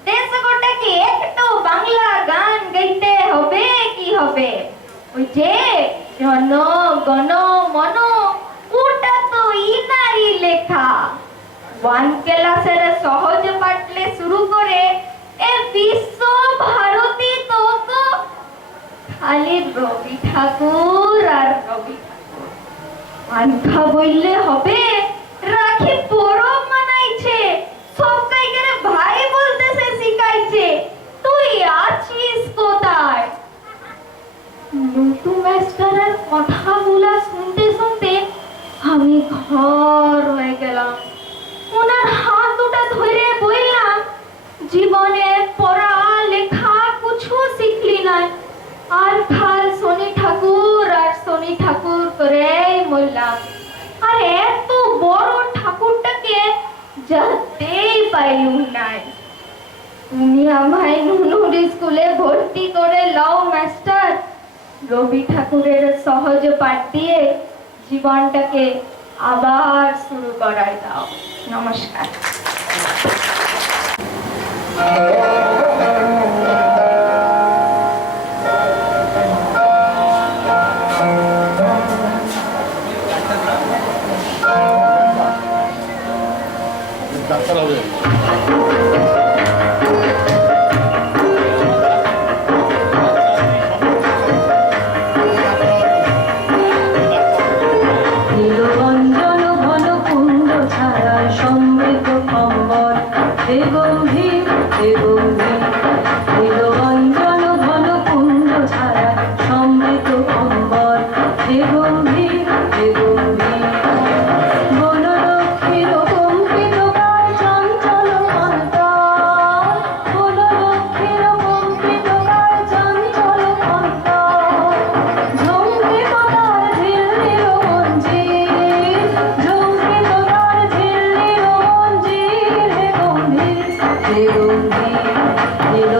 দেশ গোটাকে একটু বাংলা গান গাইতে হবে কি হবে। ওই যে জন গণ মন, ওটা তো ইনারই লেখা। ওয়ান ক্লাসের সহজ পাঠলে শুরু করে এ বিশ্ব ভারতী তো খালি রবি ঠাকুর আর রবি ঠাকুর। আনখা বললে হবে, রাখি পরব মানাইছে, সব কাইকে ভাই বলতে সে শিখাইছে। তুই আছিস কোথায়? লটু মাস্টারের কথাগুলা শুনতে শুনতে আমি ঘর হয়ে গেলাম। ওনার হাত দুটা ধরে বললাম, জীবনে পড়া লেখা কিছু শিখলি না, আর খাল শনি ঠাকুর আর শনি ঠাকুর করেই বললাম। আর এত বড় ঠাকুরটাকে যেতেই পাইলুম নাই। তুমি আমায় নুনুর স্কুলে ভর্তি করে লাও মাস্টার। রবি ঠাকুরের সহজ পাঠ দিয়ে জীবনটাকে আবার শুরু করাই দাও। নমস্কার। ডাক্তার হবে। নীলরঞ্জন ঘন কুণ্ড ছাড়া সমৃদ্ধ কম্বল হে গম্ভীর হে গম্ভীর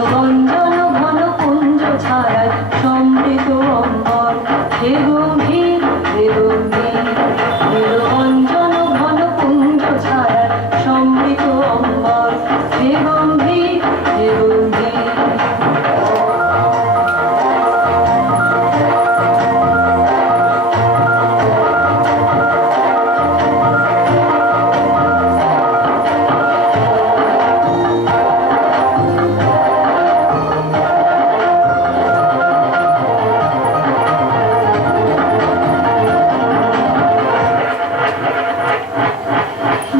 নীলকঞ্চন ঘন কুঞ্জ ছায়ায় সমৃত অম্বর হে গম্ভীর হে গম্ভীর নীলকঞ্চন ঘন কুঞ্জ ছায়ায় সমৃত অম্বর হে গম্ভীর হে গম্ভীর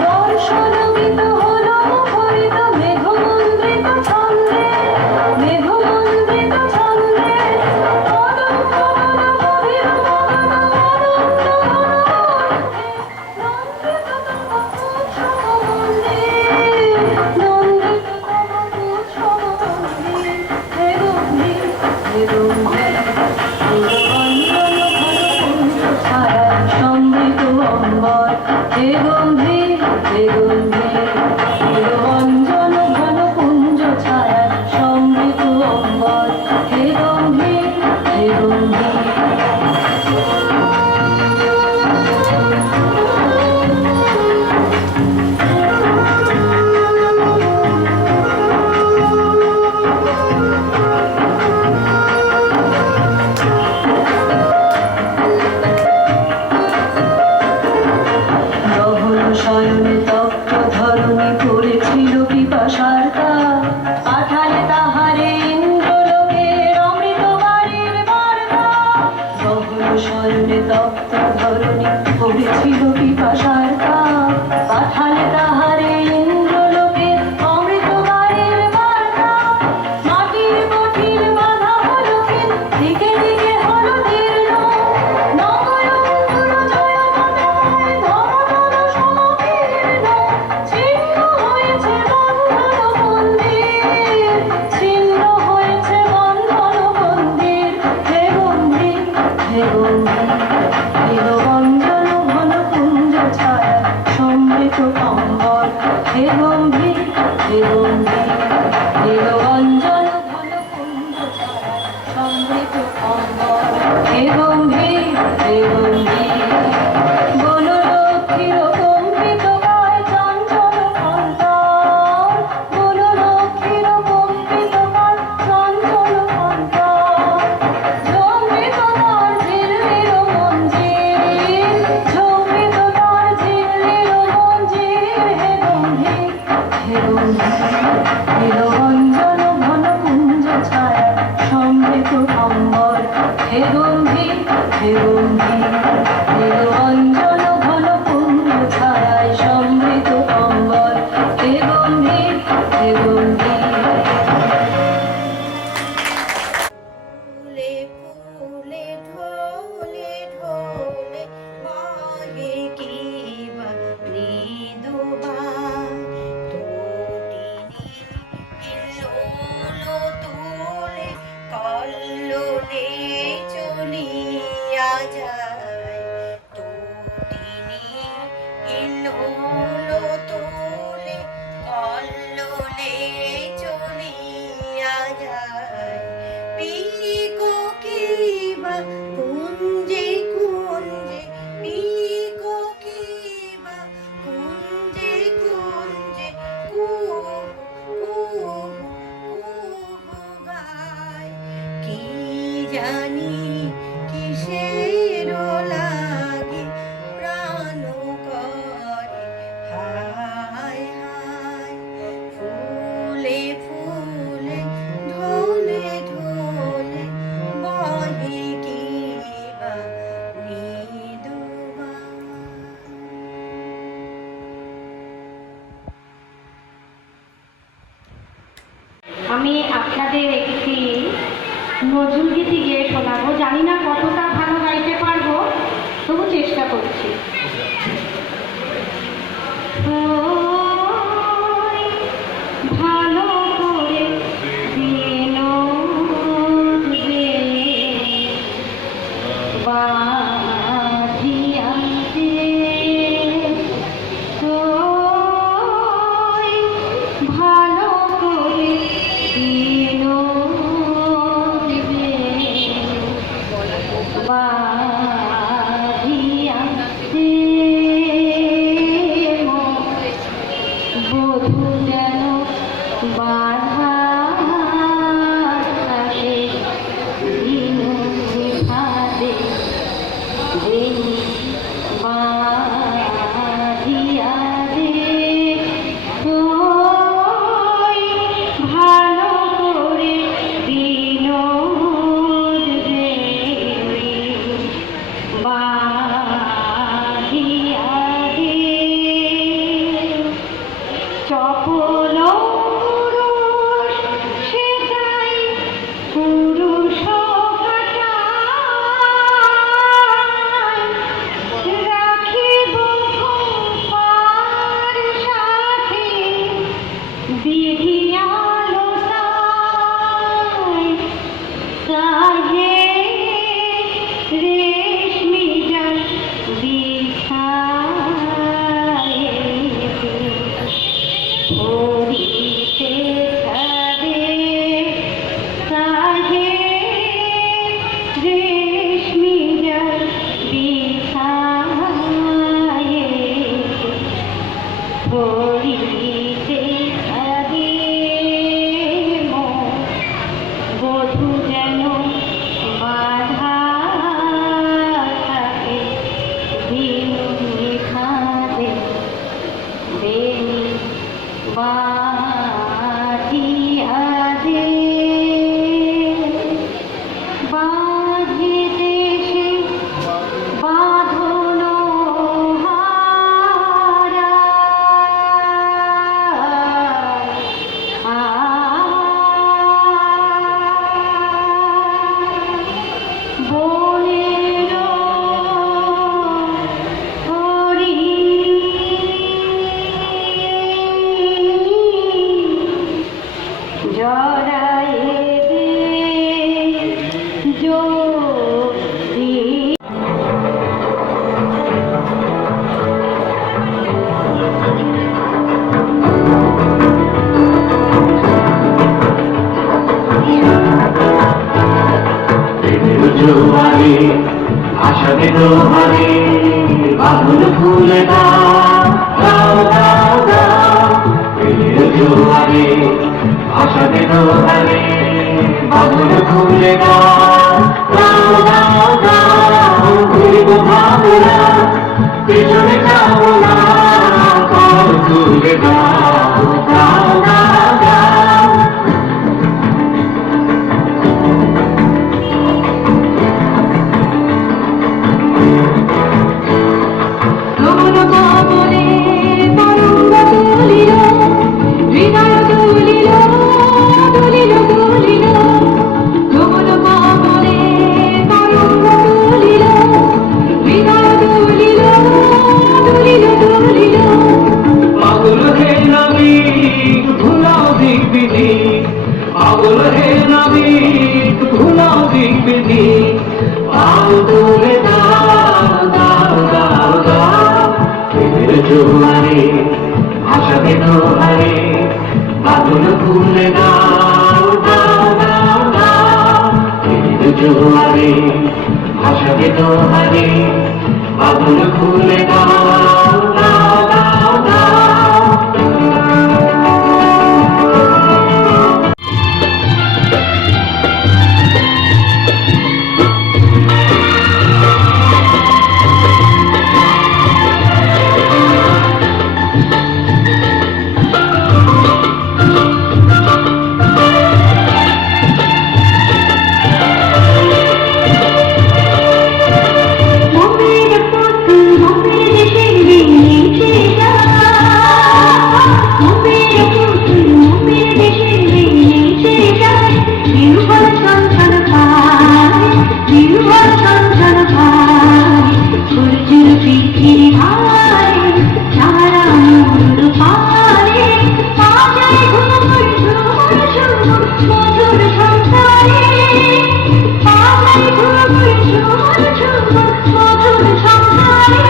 বর্ষণগীত হলো মুখরিত মেঘমন্দ্রিত ছন্দে মেঘমন্দ্রিত ছন্দে অনন্ত মন গভীর মগন অনন্ত মনোমধ্যে নন্দিত তব পুষ্প মন্দির নন্দিত তব পুষ্প মন্দির হে গম্ভীর হে গম্ভীর নীলকঞ্চন ঘন কুঞ্জ ছায়ায় সমৃত অম্বর হে গম্ভীর হে গম্ভীর নীলকঞ্চন ঘন কুঞ্জ ছায়ায় সমৃত অম্বর হে গম্ভীর হে গম্ভীর গহন শয়নে তপ্ত ধরণী পড়েছিল পিপাসার কাল পাঠালে তাহারে ইন্দ্রলোকের অমৃত বাড়ির বার্তা গহন শয়নে তপ্ত ধরণী পড়েছিল পিপাসার কাল পাঠালে তাহারে ইন্দ্রলোকের অমৃত বাড়ির বার্তা মাটির কঠিন বাধা হলো ক্ষীণ দিকে দিকে হলো দীর্ণ নগর অঙ্কুর জয় পতাকায় ধরাতল সমকীর্ণ ছিন্ন হয়েছে বন্ধন মন্দির ছিন্ন হয়েছে বন্ধন মন্দির হে গম্ভীর হে গম্ভীর নীলকঞ্চন ঘন কুঞ্জ ছায়া সমৃত অম্বর হে গম্ভীর হে গম্ভীর নীলকঞ্চন ঘন কুঞ্জ ছায়া সমৃত অম্বর হে গম্ভীর হে গম্ভীর বনলক্ষ্মীর কম্পিত গায় চঞ্চল সন্তান বনলক্ষ্মীর কম্পিত গায় চঞ্চল সন্তান ঝম্বিত তার ঝিল্লির মঞ্জির ঝম্বিত তার ঝিল্লির মঞ্জির হে গম্ভীর হে গম্ভীর নীলকঞ্চন ঘন কুঞ্জ ছায়া সমৃত অম্বর হে গম্ভীর হে গম্ভীর নীলকঞ্চন ঘন কুঞ্জ ছায়ায় সমৃত অম্বর হে গম্ভীর হে গম্ভীর ফুলে ফুলে ঢোলে ঢোলে মায়ে কিবা মৃদুবান তটিনী ইলোলো তুলে কল্লোলে চলিয়া যায় তটিনী ইলোলো তুলে কল্লোলে চলিয়া যায় পিকো কিবা কুঞ্জে কুঞ্জে পিকো কিবা কুঞ্জে কুঞ্জে কুহু কুহু কুহু গায় কি জানি কিসের লাগে প্রাণ করে হায় হায় ফুলে ফুলে ঢোলে ঢোলে বহে কিবা মৃদুবান আমি আপনাদের একটি নজরুল গীতি গেয়ে শোনাবো। জানি না কতটা ভালো গাইতে পারবো, তবু চেষ্টা করছি। ভালো করে দিন বাজিয়াছে ভালো করে দিন জোয়ারে আশা দে দোহারে বাদল ফুলে দাও দাও দাও দাও প্রেমের জোয়ারে আশা দে দোহারে বাদল ফুলে দাও দাও দাও দাও ঘুরিব ভাবনা পেছনে যাবো না কল তুলে দাও দাও দাও দাও গগন গগনে তরঙ্গ তুলিল হৃদয় তুলিল তুলিল তুলিল গগন গগনে তরঙ্গ তুলিল হৃদয় তুলিল তুলিল তুলিল পাগল হে নবী ভুলাও দিক বিধি পাগল হে নবী ভুলাও দিক বিধি পাও তুলে দাও দাও দাও দাও প্রেমের জোয়ারে আশা দে দোহারে বাদল ফুলে দাও দাও দাও দাও প্রেমের জোয়ারে আশা দে দোহারে বাদল ফুলে দাও দাও দাও দাও মোমের পুতুল মোমের দেশের নিচে যায় মোমের পুতুল মোমের দেশের নিচে যায় নির্ভর সন্তান পায় নির্ভর সন্তান পায় সূর্যের পৃথিবী ভাই সারা মোর পারে বাজায় ঘুমুর ঝুমুর ঝুমুর মধুর সংসারে বাজায় ঘুমুর ঝুমুর ঝুমুর মধুর সংসারে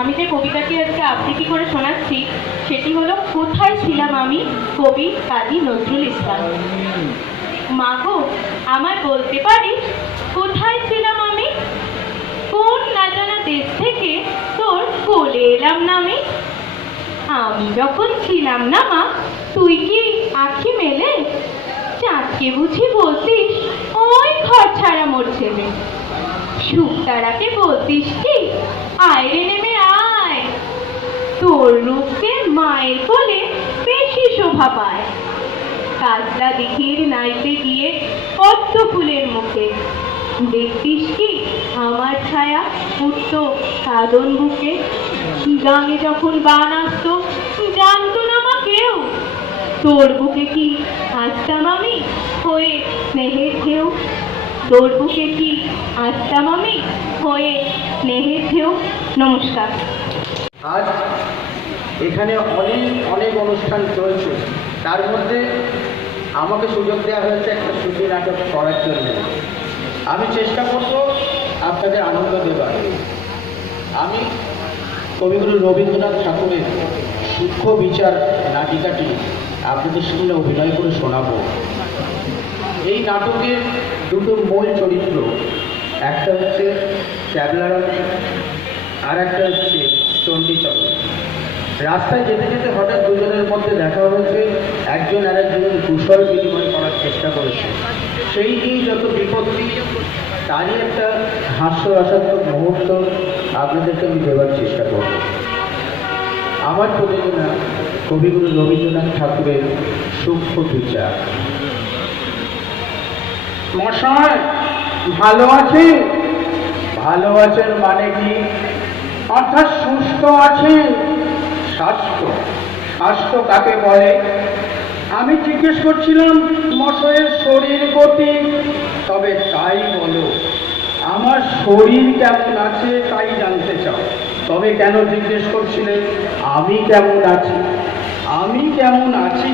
আমি যে কবিতাটি আজকে আবৃত্তি করে শোনাচ্ছি সেটি হলো কোথায় ছিলাম আমি, কবি কাজী নজরুল ইসলাম। মা গো আমায় বলতে পারিস কোথায় ছিলাম আমি, কোন না জানা দেশ থেকে তোর কোলে এলাম না আমি যখন ছিলাম না মা, তুই কি আঁখি মেলে চাঁদকে বুঝি বলতিস ওই ঘর ছাড়া মোর ছেলে, শুকতারাকে বলতিস কি আয় রে নেমে আয়, তোর রূপকে মায়ের কোলে বেশি শোভা পায়। কাজলা দিঘির নাইতে গিয়ে পদ্ম ফুলের মুখে দেখতিস কি আমার ছায়া উঠত কাঁদন বুকে। গাঙে যখন বান আসতো জানতো না মা কেউ, তোর বুকে কি আসতাম আমি হয়ে স্নেহের ঢেউ, তোর বুকে কি আসতাম আমি হয়ে স্নেহের ঢেউ। নমস্কার। আজ এখানে অনেক অনেক অনুষ্ঠান চলছে, তার মধ্যে আমাকে সুযোগ দেওয়া হয়েছে একটা শ্রুতি নাটক করার জন্য। আমি চেষ্টা করব আপনাদের আনন্দ দেবার। আমি কবিগুরু রবীন্দ্রনাথ ঠাকুরের সূক্ষ্ম বিচার নাটিকাটি আপনাদের সামনে অভিনয় করে শোনাবো। এই নাটকের দুটো মূল চরিত্র, একটা হচ্ছে ক্যাবলারানী আর একটা হচ্ছে চণ্ডীচরণ। রাস্তায় যেতে যেতে হঠাৎ দুজনের মধ্যে দেখা হয়েছে, একজন আর একজনের কুশল বিনিময় করার চেষ্টা করেছে। সেই নিয়ে যত বিপত্তি, তারই একটা হাস্যরসাত্মক মুহূর্ত আপনাদেরকে আমি দেওয়ার চেষ্টা করব। আমার প্রযোজনা কবিগুরু রবীন্দ্রনাথ ঠাকুরের সূক্ষ্ম বিচার। মশাই ভালো আছে? ভালো আছেন মানে কি? অর্থাৎ সুস্থ আছে। স্বাস্থ্য, স্বাস্থ্য কাকে বলে? আমি জিজ্ঞেস করছিলাম মশাইয়ের শরীর গতি। তবে তাই বলো, আমার শরীর কেমন আছে তাই জানতে চাও? তবে কেন জিজ্ঞেস করছিলে? আমি কেমন আছি, আমি কেমন আছি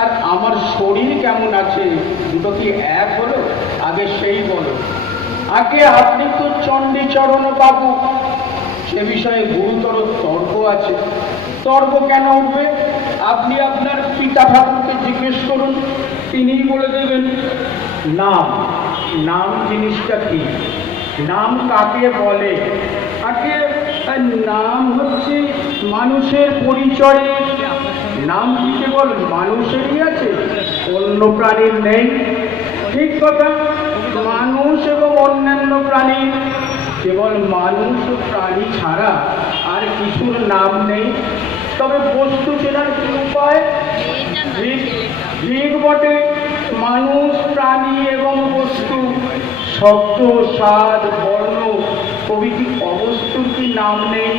আর আমার শরীর কেমন আছে, দুটো কি এক হলো? আগে সেই বলো। আগে আপনি তো চণ্ডীচরণ বাবু, সে বিষয়ে গুরুতর তর্ক আছে। তর্ক কেন উঠবে? আপনি আপনার পিতা ঠাকুরকে জিজ্ঞেস করুন, তিনিই বলে দেবেন। নাম, নাম জিনিসটা কি? নাম কাকে বলে? আগে নাম হচ্ছে মানুষের পরিচয়ে। নাম কি কেবল মানুষেরই আছে, অন্য প্রাণীর নেই? ঠিক কথা, মানুষ এবং অন্যান্য প্রাণী, কেবল মানুষ ও প্রাণী ছাড়া আর কিছুর নাম নেই। তবে বস্তু চেনার কি উপায়? ঠিক বটে, মানুষ, প্রাণী এবং বস্তু, শব্দ, স্বাদ, বর্ণ প্রভৃতি অবস্তুর কি নাম নেই?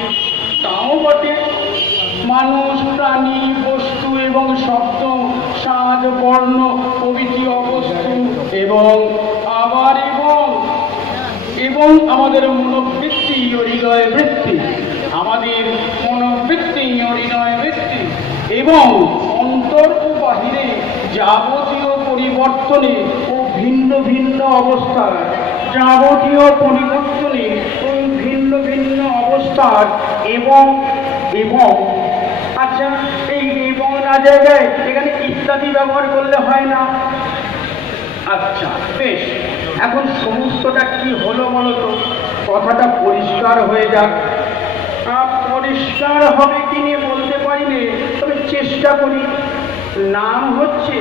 তাও বটে, মানুষ, প্রাণী, বস্তু এবং শব্দ, স্বাদ, বর্ণ প্রভৃতি অবস্তু এবং আবার এবং আমাদের মনোবৃত্তি ও হৃদয় বৃত্তি, আমাদের মনোবৃত্তি ও হৃদয় বৃত্তি এবং অন্তর ও বাহিরে যাবতীয় পরিবর্তনে ও ভিন্ন ভিন্ন অবস্থার, যাবতীয় পরিবর্তনে ও ভিন্ন ভিন্ন অবস্থার এবং এবং আচ্ছা, এই এবং না জায়গায় এখানে ইত্যাদি ব্যবহার করলে হয় না? আচ্ছা বেশ, এখন সমস্তটা কি হলো বলো তো, কথাটা পরিষ্কার হয়ে যাক। পরিষ্কার হবে কি নিয়ে বলতে পারি না, তবে চেষ্টা করি। নাম হচ্ছে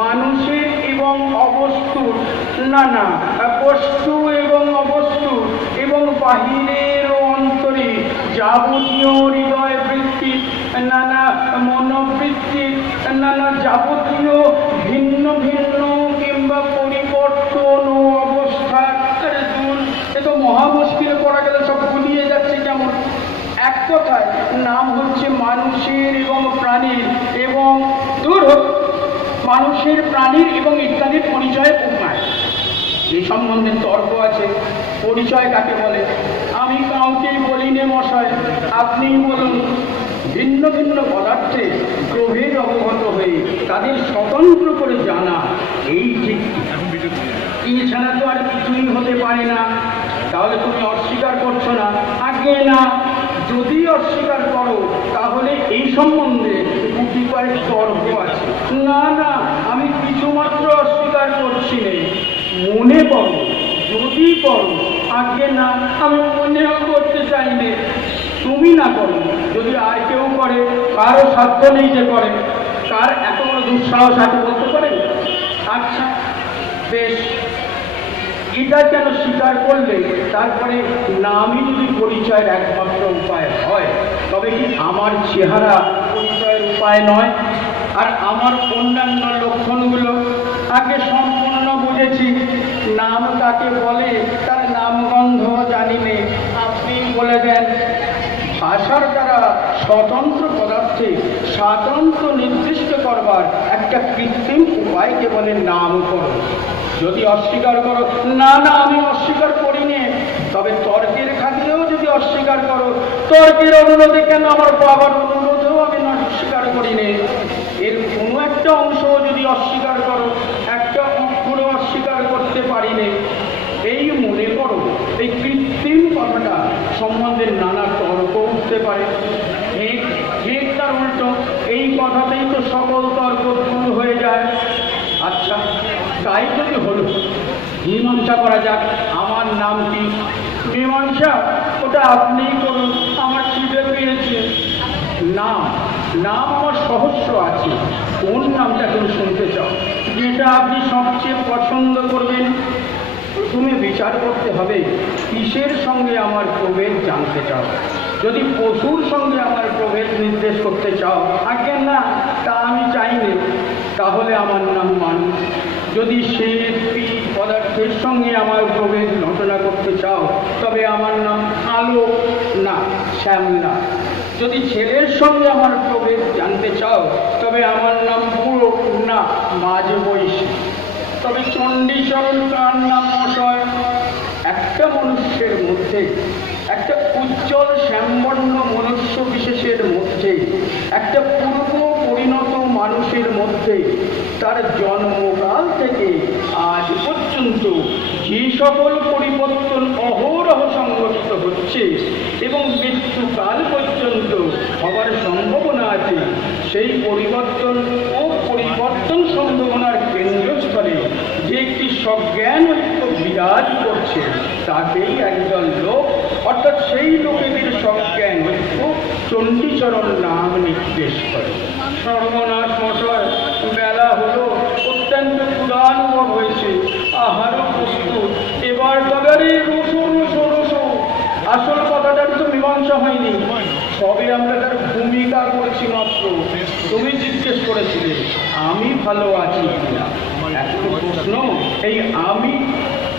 মানুষের এবং অবস্তুর, না বস্তু এবং অবস্তু এবং বাহিরের ও অন্তরে যাবতীয় হৃদয় বৃত্তি, নানা মনোবৃত্তি, নানা যাবতীয় ভিন্ন ভিন্ন কিংবা পরিবর্তন ও অবস্থার। এ তো মহা মুশকিলে পড়া গেলে, সব গুলিয়ে যাচ্ছে কেমন। এক কথায় নাম হচ্ছে মানুষের এবং প্রাণীর এবং মানুষের, প্রাণীর এবং ইত্যাদির পরিচয়ের উপায়। এই সম্বন্ধে তর্ক আছে, পরিচয় কাকে বলে? আমি কাউকেই বলি নে মশাই, আপনিই বলুন। ভিন্ন ভিন্ন পদার্থে প্রভেদ অবগত হয়ে তাদের স্বতন্ত্র করে জানা, এই ঠিক। এছাড়া তো আর কিছুই হতে পারে না। তাহলে তুমি অস্বীকার করছো না? আগে না, যদি অস্বীকার করো তাহলে এই সম্বন্ধে গুটি কয়েক তর্ক আছে। না, আমি কিছুমাত্র অস্বীকার করছি না। মনে করো, যদি করো। আগে না, আমি মনেও করতে চাই না। তুমি না করো, যদি আর কেউ করে, কারো সাধ্য নেই যে করে। কার এত বড় দুঃসাহস আছে বলতে পারে? আচ্ছা বেশ, এটা কেন স্বীকার করলে? তারপরে নামই যদি পরিচয়ের একমাত্র উপায় হয়, তবে কি আমার চেহারা পরিচয়ের উপায় নয়? আর আমার অন্যান্য লক্ষণগুলো আগে সম্পূর্ণ বুঝেছি। নাম কাকে বলে তার নামগন্ধ জানি। স্বতন্ত্র পদার্থে স্বাতন্ত্র্য নির্দিষ্ট করবার একটা কৃত্রিম উপায়কে বলে নামকরণ। যদি অস্বীকার করো, না না আমি অস্বীকার করিনি, তবে তর্কের খাতিরেও যদি অস্বীকার করো, তর্কের অনুরোধে কেন আমার বাবার অনুরোধেও আমি অস্বীকার করিনি, এর কোনো একটা অংশও যদি অস্বীকার করো, একটা অক্ষরও অস্বীকার করতে পারিনি, এই মনে করো এই কৃত্রিম কথাটা সম্বন্ধে নানা তর্ক উঠতে পারে। ঠিক তার উল্টো এই কথাতেই তো সকল তর্ক দূর হয়ে যায়। আচ্ছা, তাই যদি হলো, মীমাংসা করা যাক। আমার নাম কি? মীমাংসা ওটা আপনিই করুন, আমার খিদে পেয়েছে। নাম নাম আমার সহস্র আছে, কোন নামটা তুমি শুনতে চাও, যেটা আপনি সবচেয়ে পছন্দ করবেন? প্রথমে বিচার করতে হবে কিসের সঙ্গে আমার প্রভেদ জানতে চাও। যদি পশুর সঙ্গে আমার প্রভেদ নির্দেশ করতে চাও, আজ্ঞে না, তা আমি চাইনি, তাহলে আমার নাম মানুষ। যদি শ্বেত পদার্থের সঙ্গে আমার প্রভেদ রচনা করতে চাও, তবে আমার নাম আলো, না শ্যামলা। যদি ছেলের সঙ্গে আমার প্রভেদ জানতে চাও, তবে আমার নাম বুড়ো, না মাঝ বয়সী। তবে চণ্ডীচরণ কার নাম মশয়? একটা মনুষ্যের মধ্যে, একটা উজ্জ্বল শ্যামবর্ণ মনুষ্য বিশেষের মধ্যে, একটা পূর্ব পরিণত মানুষের মধ্যে তার জন্মকাল থেকে আজ পর্যন্ত যে সকল পরিবর্তন অহরহ সংঘটিত হচ্ছে এবং মৃত্যুকাল পর্যন্ত হবার সম্ভাবনা আছে, সেই পরিবর্তন ও পরিবর্তন সম্ভাবনার কেন্দ্রস্থলে যে একটি সজ্ঞান ঐক্য বিরাজ করছে, তাকেই একজন লোক, অর্থাৎ সেই লোকেদের সজ্ঞান ঐক্য চণ্ডীচরণ নাম নির্দেশ করে। সর্বনাশ মশায়, বেলা হলো, অত্যন্ত ক্ষুধানুভব হয়েছে, আহারও প্রস্তুত, এবার তবে রসো রসো রসো। আসল কথাটার তো মীমাংসা হয়নি, সবে আমরা তার ভূমিকা করেছি মাত্র। তুমি জিজ্ঞেস করেছিলে আমি ভালো আছি কিনা, এখন প্রশ্ন এই আমি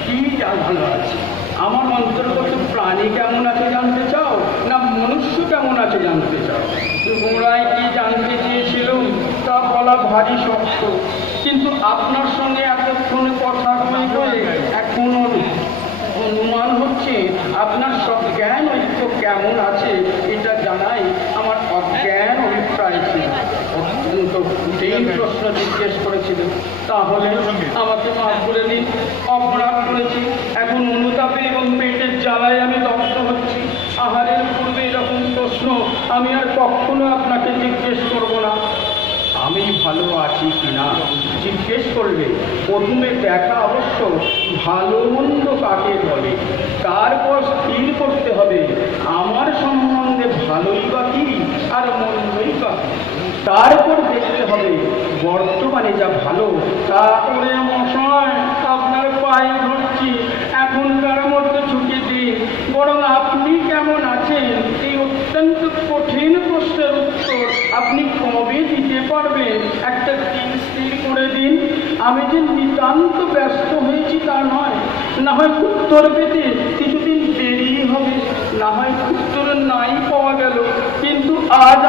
কি ভালো আছি? আমার অন্তর্গত প্রাণী কেমন আছে জানতে চাও, না মনুষ্য কেমন আছে জানতে চাও? গোড়ায় কি জানতে চেয়েছিল তা বলা ভারী শক্ত, কিন্তু আপনার সঙ্গে এতক্ষণ কথা হয়ে এখন অনুমান হচ্ছে আপনার সজ্ঞান ঐক্য কেমন আছে এটা জানাই আমার অজ্ঞান অভিপ্রায় ছিল। অত্যন্ত কঠিন প্রশ্ন জিজ্ঞেস করেছিল, তাহলে আমাকে মাফ করে দিন, অপরাধ করেছি। এখন অনুতাপে এবং পেটের জ্বালায় আমি দগ্ধ হচ্ছি। আহারের পূর্বে এরকম প্রশ্ন আমি আর কখনো আপনাকে জিজ্ঞেস করব না। আমি ভালো আছি কিনা জিজ্ঞেস করলে প্রথমে দেখা অবশ্য ভালো মন্দ কাকে বলে, তারপর স্থির করতে হবে আমার সম্বন্ধে ভালোই বা কি আর মন্দই বা কি। তারপর দেখতে হবে বর্তমানে যা ভালো তা করে মশায় আপনার পায়ে ধরছি, এখনকার মধ্যে ছুটি দিন, বরং আপনি কেমন আছেন এই অত্যন্ত কঠিন প্রশ্নের উত্তর আপনি কবে দিতে পারবেন একটা দিন স্থির করে দিন। আমি যে নিতান্ত ব্যস্ত হয়েছি তা নয়, না হয় উত্তর পেতে কিছুদিন দেরি হবে, না হয় উত্তর নাই পাওয়া গেল, কিন্তু আজ